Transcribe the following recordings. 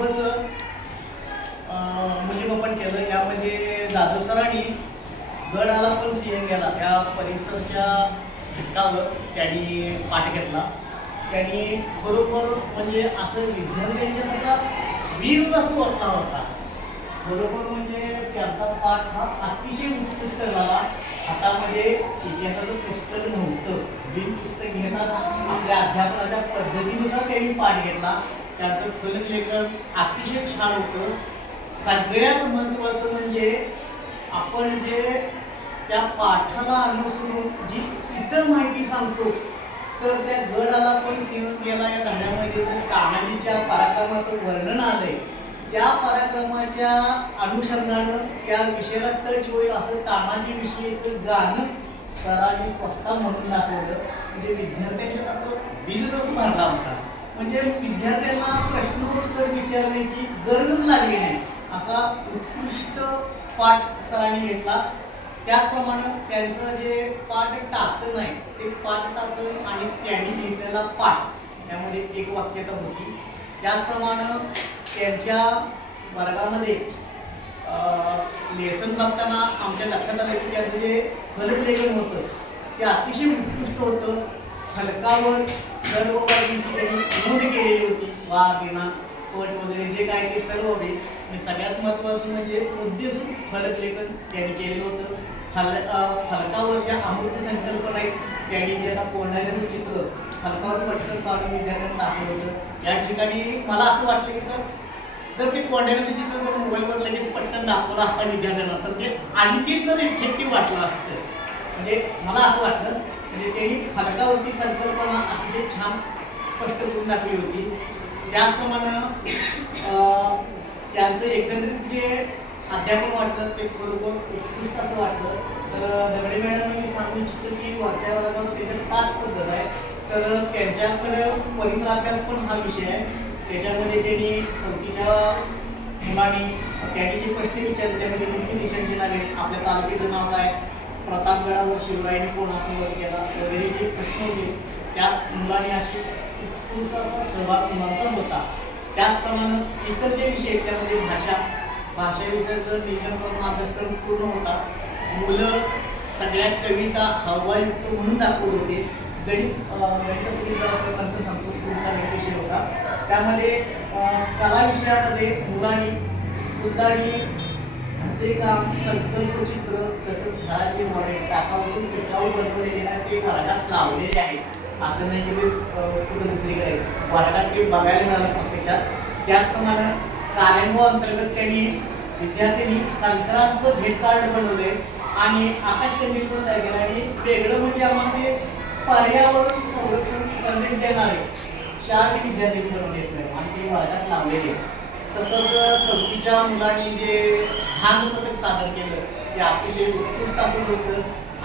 खूपच मूल्यमापन केलं. यामध्ये जाधव सरांनी गडाला पण सीएम गेला त्या परिसरच्या घटकावर त्यांनी पाठ घेतला. त्यांनी खरोखर म्हणजे असं विद्यार्थ्यांच्या त्याचा वीर रस ओतला होता. बरोबर म्हणजे त्यांचा पाठ हा अतिशय उत्कृष्ट झाला. हातामध्ये इतिहासाचं पुस्तक नव्हतं, बिन पुस्तक घेणार आपल्या अध्यापनाच्या पद्धतीनुसार त्यांनी पाठ घेतला. त्यांचं फलकलेखन अतिशय छान होतं. सगळ्यात महत्त्वाचं म्हणजे आपण जे त्या पाठाला अनुसरून जी इतर माहिती सांगतो, तर त्या गडाला पण सिंहण गेला या धड्यामध्ये जर तानाजीच्या पराक्रमाचं वर्णन आलंय, त्या पराक्रमाच्या अनुषंगानं त्या विषयाला टच होईल असं तानाजी विषयीचं गाणं सरांनी स्वतः म्हणून दाखवलं. म्हणजे विद्यार्थ्यांच्यात असं बिनरस भरला होता. म्हणजे विद्यार्थ्यांना प्रश्नोत्तर विचारण्याची गरज लागली नाही असा उत्कृष्ट पाठ सरांनी घेतला. त्याचप्रमाणे त्यांचं जे पाठ टाचन आहे ते पाठ टाचन आणि त्यांनी घेतलेला पाठ यामध्ये एक वाक्यता होती. त्याचप्रमाणे त्यांच्या वर्गामध्ये लेसन बघताना आमच्या लक्षात आलं की त्यांचं जे फलकलेखन होतं ते अतिशय उत्कृष्ट होतं. फलकावर सर्व बाबींची त्यांनी नोंद केलेली होती. वार दिनांक पट वगैरे जे काय ते सर्व होते. आणि सगळ्यात महत्त्वाचं म्हणजे मुद्देसूद फलकलेखन त्यांनी केलेलं होतं. फलकावर ज्या अमूर्त संकल्पना आहेत त्यांनी ज्यांना कोंडाळलेलं चित्र फलकावर पटकन काढून विद्यार्थ्यांना दाखवलं होतं. या ठिकाणी मला असं वाटलं की सर जर ते कोंडाळलेलं चित्र जर मोबाईलवर लगेच पटकन दाखवलं असता विद्यार्थ्यांना तर ते आणखी जर इफेक्टिव्ह वाटलं असतं. म्हणजे मला असं वाटलं म्हणजे त्यांनी फलकावरती संकल्पना अतिशय छान स्पष्ट करून दाखवली होती. त्याचप्रमाणे त्यांचं एकंदरीत जे अध्यापन वाटलं ते बरोबर उत्कृष्ट असं वाटलं. तर दगडे मॅडम मी सांगू इच्छितो की वरच्या वर्गावर त्याच्यात तास पद्धत आहे, तर त्यांच्याकडं परिसर अभ्यास पण हा विषय आहे. त्याच्यामध्ये त्यांनी चौथीच्या मुलांनी त्यांनी जे प्रश्न विचारले त्यामध्ये मुख्य देशांची नावे, आपल्या तालुक्याचं नाव काय, प्रतापगडावर शिवरायांनी कोणाचा वध केला वगैरे जे प्रश्न होते त्यात मुलांनी अशी उत्कृष्ट असा सहभाग मुलांचा होता. त्याचप्रमाणे इतर जे विषय आहेत त्यामध्ये भाषा विषयाचं नियोजन अभ्यासक्रम पूर्ण होता. मुलं सगळ्यात कविता हवायुक्त म्हणून दाखवत होते. गणितासाठी जर असं नंतर सांगतो पुढचा एक विषय होता. त्यामध्ये कला विषयामध्ये मुलांनी फुलदाणी, घसेकाम, संकल्पचित्र तसंच घराचे मॉडेल टाकावरून टिकाऊ बनवले गेले ते वर्गात लावलेले आहे. असं नाही की ते कुठं दुसरीकडे वर्गात ते बघायला मिळालं प्रत्यक्षात. त्याचप्रमाणे कार्यान्वयन अंतर्गत त्यांनी विद्यार्थ्यांनी संक्रांतचं भेट कार्ड बनवले आणि आकाशकंदील पण तयार केला. आणि वेगळं म्हणजे आम्हाला ते पर्यावरण संरक्षण संदेश देणारे 4 विद्यार्थी बनवले आणि ते वर्गात लावलेले. तसंच चौथीच्या मुलांनी जे झांज पथक सादर केलं ते अतिशय उत्कृष्ट असंच होतं.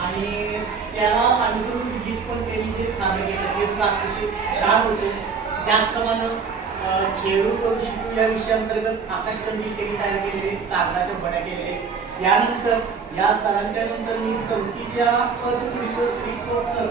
आणि त्याला अनुसरून गीत पण त्यांनी जे सादर केलं ते सुद्धा अतिशय छान होतं. त्याचप्रमाणे खेळू करू शिकू या विषयाअंतर्गत आकाशकंदील त्यांनी तयार केलेले, कागदाच्या बड्या केलेले. यानंतर या सरांच्या नंतर मी चौथीच्या पदवीचं श्रीकोत्सव